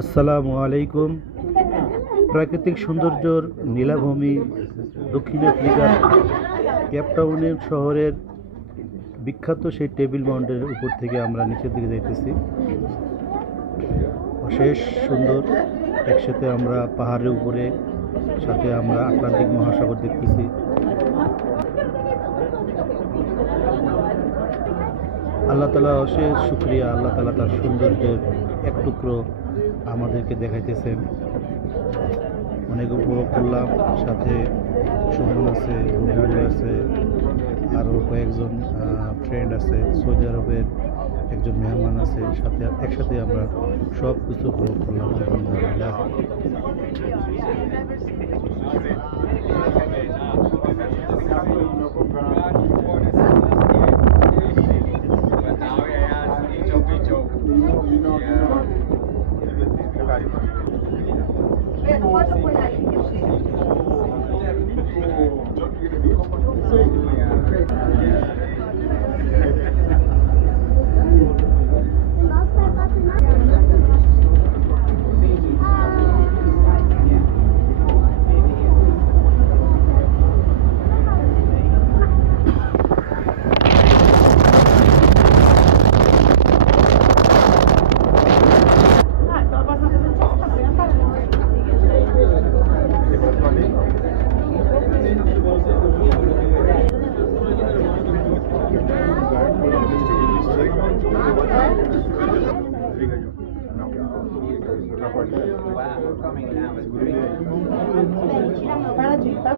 আসসালামু আলাইকুম। প্রাকৃতিক সৌন্দর্যর নীলাভূমি দক্ষিণ আফ্রিকার কেপটাউনের শহরের বিখ্যাত সেই টেবিল মাউন্টেনের উপর থেকে আমরা নিচের দিকে যাইতেছি। অশেষ সুন্দর, একসাথে আমরা পাহাড়ের উপরে, সাথে আমরা আটলান্টিক মহাসাগর দেখতেছি। আল্লাহ তাআলা অশেষ শুকরিয়া, আল্লাহ তাআলা তার সৌন্দর্যের এক টুকরো আমাদেরকে দেখাইতেছেন। অনেক উপভোগ করলাম। সাথে সুমন আছে, রুহানি আছে, আরও কয়েকজন ফ্রেন্ড আছে, সৌদি আরবের একজন মেহমান আছে, সাথে একসাথে আমরা সব কিছু উপভোগ করলাম। আলহামদুলিল্লাহ। Para de